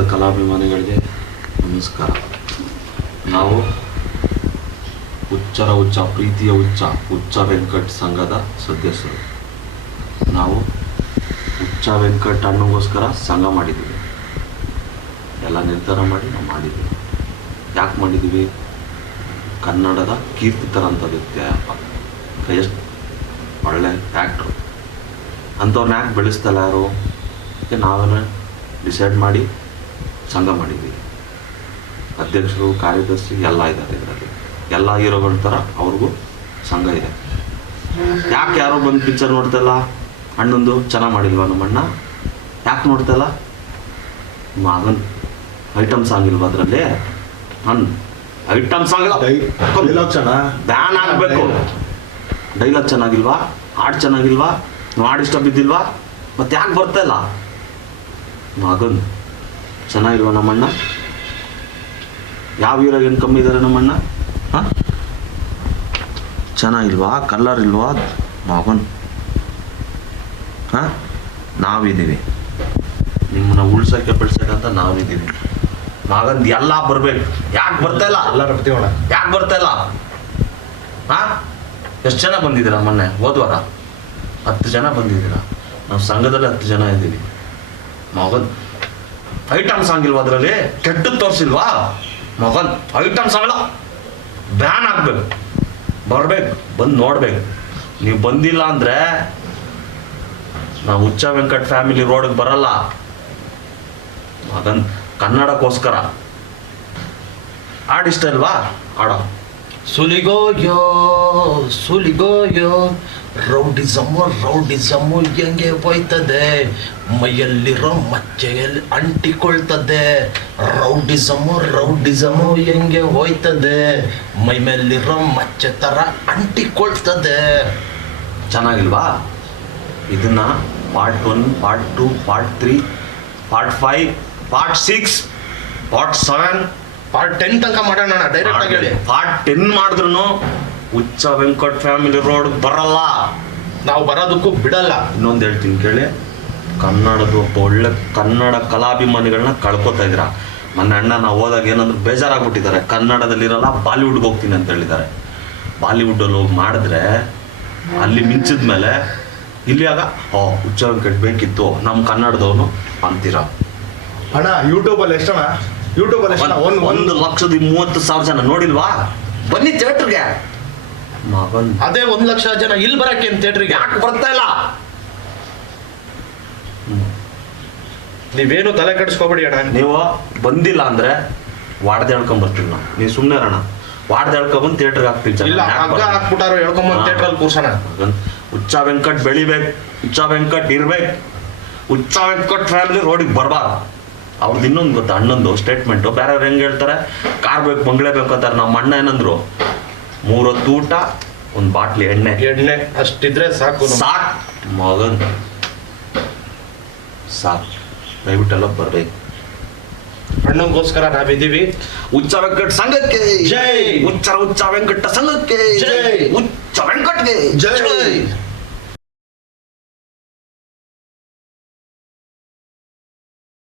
ಕನ್ನಡದ ಕಲಾಭಿಮಾನಿಗಳಿಗೆ ನಮಸ್ಕಾರ. ನಾವು ಹುಚ್ಚ ಪ್ರೀತಿಯ ಹುಚ್ಚ ವೆಂಕಟ್ ಸಂಘದ ಸದಸ್ಯರು. ನಾವು ಹುಚ್ಚ ವೆಂಕಟ್ ಅಣ್ಣಗೋಸ್ಕರ ಸಂಘ ಮಾಡಿದ್ದೀವಿ. ಎಲ್ಲ ನಿರ್ಧಾರ ಮಾಡಿ ನಾವು ಮಾಡಿದ್ದೀವಿ. ಯಾಕೆ ಮಾಡಿದ್ದೀವಿ? ಕನ್ನಡದ ಕೀರ್ತಿ ತರಂಥ ವ್ಯಕ್ತಿ ಎಷ್ಟು ಒಳ್ಳೆ ಆ್ಯಕ್ಟ್ರು ಅಂಥವ್ರನ್ನ ಯಾಕೆ ಬೆಳೆಸ್ತಲ್ಲ ಯಾರು? ನಾವೇ ಡಿಸೈಡ್ ಮಾಡಿ ಸಂಘ ಮಾಡಿದ್ದೀವಿ. ಅಧ್ಯಕ್ಷರು, ಕಾರ್ಯದರ್ಶಿ ಎಲ್ಲ ಇದ್ದಾರೆ. ಇದರಲ್ಲಿ ಎಲ್ಲ ಹೀರೋಗಳ ಥರ ಅವ್ರಿಗೂ ಸಂಘ ಇದೆ. ಯಾಕೆ ಯಾರೋ ಬಂದು ಪಿಕ್ಚರ್ ನೋಡ್ತಲ್ಲ? ಅಣ್ಣಂದು ಚೆನ್ನಾಗಿ ಮಾಡಿಲ್ವ ನಮ್ಮಣ್ಣ? ಯಾಕೆ ನೋಡ್ತಲ್ಲ? ಮಗನ್ ಐಟಮ್ ಸಾಂಗ್ ಇಲ್ವ ಅದರಲ್ಲಿ? ಐಟಮ್ ಸಾಂಗ್ ಬ್ಯಾನ್ ಆಗಬೇಕು. ಡೈಲಾಗ್ ಚೆನ್ನಾಗಿಲ್ವಾ? ಹಾಡು ಚೆನ್ನಾಗಿಲ್ವಾ? ಹಾಡು ಇಷ್ಟ ಬಿದ್ದಿಲ್ವಾ? ಮತ್ತೆ ಯಾಕೆ ಬರ್ತಾಯಿಲ್ಲ? ಮಗನ್ ಚೆನ್ನಾಗಿಲ್ವ ನಮ್ಮಣ್ಣ? ಯಾವ ಹೀರೋಗಿನ್ ಕಮ್ಮಿ ಇದ್ದಾರೆ ನಮ್ಮಣ್ಣ? ಹಾಂ, ಚೆನ್ನಾಗಿಲ್ವಾ? ಕಲರ್ ಇಲ್ವಾ ಮಗನ್? ಹಾಂ, ನಾವಿದ್ದೀವಿ. ನಿಮ್ಮನ್ನ ಉಳ್ಸೋಕ್ಕೆ ಬೆಳ್ಸೋಕ್ಕಂತ ನಾವಿದ್ದೀವಿ. ಮಗಂದು ಎಲ್ಲ ಬರ್ಬೇಕು. ಯಾಕೆ ಬರ್ತಾಯಿಲ್ಲ? ಎಲ್ಲರೂ ಬರ್ತೀವಣ್ಣ. ಯಾಕೆ ಬರ್ತಾಯಿಲ್ಲ? ಹಾಂ, ಎಷ್ಟು ಜನ ಬಂದಿದ್ದೀರಾ? ಮೊನ್ನೆ ಹೋದ್ವಾರ 10 ಜನ ಬಂದಿದ್ದೀರಾ. ನಾವು ಸಂಘದಲ್ಲಿ 10 ಜನ ಇದ್ದೀವಿ. ಮಗನ್ ಐಟಮ್ ಸಾಂಗ್ ಇಲ್ವಾ ಅದರಲ್ಲಿ? ಕೆಟ್ಟದ್ದು ತೋರಿಸಿಲ್ವಾ ಮಗನ್? ಐಟಮ್ ಸಾಂಗ್ ಬ್ಯಾನ್ ಆಗ್ಬೇಕು. ಬರ್ಬೇಕು, ಬಂದು ನೋಡ್ಬೇಕು. ನೀವು ಬಂದಿಲ್ಲ ಅಂದರೆ ನಾವು ಹುಚ್ಚ ವೆಂಕಟ್ ಫ್ಯಾಮಿಲಿ ರೋಡ್ಗೆ ಬರಲ್ಲ. ಮಗನ್ ಕನ್ನಡಕ್ಕೋಸ್ಕರ ಹಾಡಿಷ್ಟ ಇಲ್ವಾ? ಆಡೋ. ಸುಲಿಗೋಯೋ ರೌಡಿಸಮು ಹೆಂಗೆ ಹೋಯ್ತದೆ, ಮೈಯಲ್ಲಿರೋ ಮಚ್ಚೆಯಲ್ಲಿ ಅಂಟಿಕೊಳ್ತದೆ. ರೌಡಿಸಮು ಹೆಂಗೆ ಹೋಯ್ತದೆ, ಮೈ ಮೇಲಿರೋ ಮಚ್ಚೆ ಥರ ಅಂಟಿಕೊಳ್ತದೆ. ಚೆನ್ನಾಗಿಲ್ವಾ? ಇದನ್ನ part 1, part 2, part 3, part 5, part 6, part 7, part 10 ತನಕ ಮಾಡೋಣ. ಡೈರೆಕ್ಟ್ ಆಗಿ ಹೇಳಿ. ಪಾರ್ಟ್ 10 ಮಾಡಿದ್ರು ಹುಚ್ಚ ವೆಂಕಟ್ ಫ್ಯಾಮಿಲಿ ರೋಡ್ ಬರಲ್ಲ. ನಾವು ಬರೋದಕ್ಕೂ ಬಿಡಲ್ಲ. ಇನ್ನೊಂದು ಹೇಳ್ತೀನಿ ಕೇಳಿ. ಕನ್ನಡದ ಒಬ್ಬ ಒಳ್ಳೆ ಕನ್ನಡ ಕಲಾಭಿಮಾನಿಗಳನ್ನ ಕಳ್ಕೊತಾ ಇದ್ದೀರಾ. ನನ್ನ ಅಣ್ಣ ನಾವು ಹೋದಾಗ ಏನಂದ್ರೆ ಬೇಜಾರಾಗ್ಬಿಟ್ಟಿದ್ದಾರೆ. ಕನ್ನಡದಲ್ಲಿರಲ್ಲ, ಬಾಲಿವುಡ್ಗೆ ಹೋಗ್ತೀನಿ ಅಂತ ಹೇಳಿದ್ದಾರೆ. ಬಾಲಿವುಡ್ಡಲ್ಲಿ ಹೋಗಿ ಮಾಡಿದ್ರೆ ಅಲ್ಲಿ ಮಿಂಚಿದ ಮೇಲೆ ಇಲ್ಲಿ ಆಗ ಹುಚ್ಚ ವೆಂಕಟ್ ಬೇಕಿತ್ತು ನಮ್ಮ ಕನ್ನಡದವನು ಅಂತೀರಾ. ಅಣ್ಣ ಯೂಟ್ಯೂಬಲ್ಲಿ ಎಷ್ಟಣ್ಣ? ಯೂಟ್ಯೂಬಲ್ಲಿ ಎಷ್ಟು? 1,30,000 ಜನ ನೋಡಿಲ್ವಾ? ಬನ್ನಿ ಥಿಯೇಟ್ರಿಗೆ. ಮಗನ್ ಅದೇ 1,00,000 ಜನ ಇಲ್ಲಿ ಬರಕ್ಕೆ ಥಿಯೇಟ್ರಿಗೆ ಯಾಕೆ ಬರ್ತಾ ಇಲ್ಲ? ನೀವೇನು ತಲೆ ಕೆಡಿಸ್ಕೋಬೇಡಿ ಅಣ್ಣ. ನೀವು ಬಂದಿಲ್ಲ ಅಂದ್ರೆ ವಾಡ್ದೆ ಹೇಳ್ಕೊಂಡ್ ಬರ್ತೀವಿ ನಾವು. ನೀವು ಸುಮ್ಮನೆ ಅಣ್ಣ ವಾಡ್ದೆ ಹೇಳ್ಕೊಂಬಂದು ಥಿಯೇಟ್ರಿಗೆ ಹಾಕ್ತೀವಿ. ಇಲ್ಲ, ಹಗ್ಗ ಹಾಕ್ಬಿಟ್ಟಾರು ಹೇಳ್ಕೊಂಬಂದು ಥಿಯೇಟ್ರಲ್ಲಿ ಕೂರ್ಸೋಣ. ಹುಚ್ಚ ವೆಂಕಟ್ ಬೆಳಿಬೇಕು, ಹುಚ್ಚ ವೆಂಕಟ್ ಇರ್ಬೇಕು, ಹುಚ್ಚ ವೆಂಕಟ್ ಫ್ಯಾಮಿಲಿ ರೋಡಿಗೆ ಬರಬಾರ್ದು. ಅವ್ರದ್ದು ಇನ್ನೊಂದು ಗೊತ್ತಾ ಅಣ್ಣಂದು ಸ್ಟೇಟ್ಮೆಂಟು. ಬೇರೆಯವ್ರು ಹೆಂಗೆ ಹೇಳ್ತಾರೆ? ಕಾರ್ ಬೇಕು, ಬಂಗ್ಲೆ ಬೇಕು ಅಂತಾರೆ. ನಮ್ಮ ಅಣ್ಣ ಏನಂದ್ರು? 3 ಹೊತ್ತು ಊಟ, 1 ಬಾಟ್ಲಿ ಎಣ್ಣೆ ಅಷ್ಟಿದ್ರೆ ಸಾಕು. ಮಗನ್ ಸಾಕು. ದಯವಿಟ್ಟೆಲ್ಲ ಬರ್ಬೇಕು. ಅಣ್ಣಂಗೋಸ್ಕರ ನಾವಿದ್ದೀವಿ. ಹುಚ್ಚ ವೆಂಕಟ್ ಸಂಘಕ್ಕೆ ಜೈ. ಹುಚ್ಚ ವೆಂಕಟ ಸಂಘಕ್ಕೆ ಜೈ. ಹುಚ್ಚ ವೆಂಕಟ್ಗೆ ಜೈ. ಜೈ.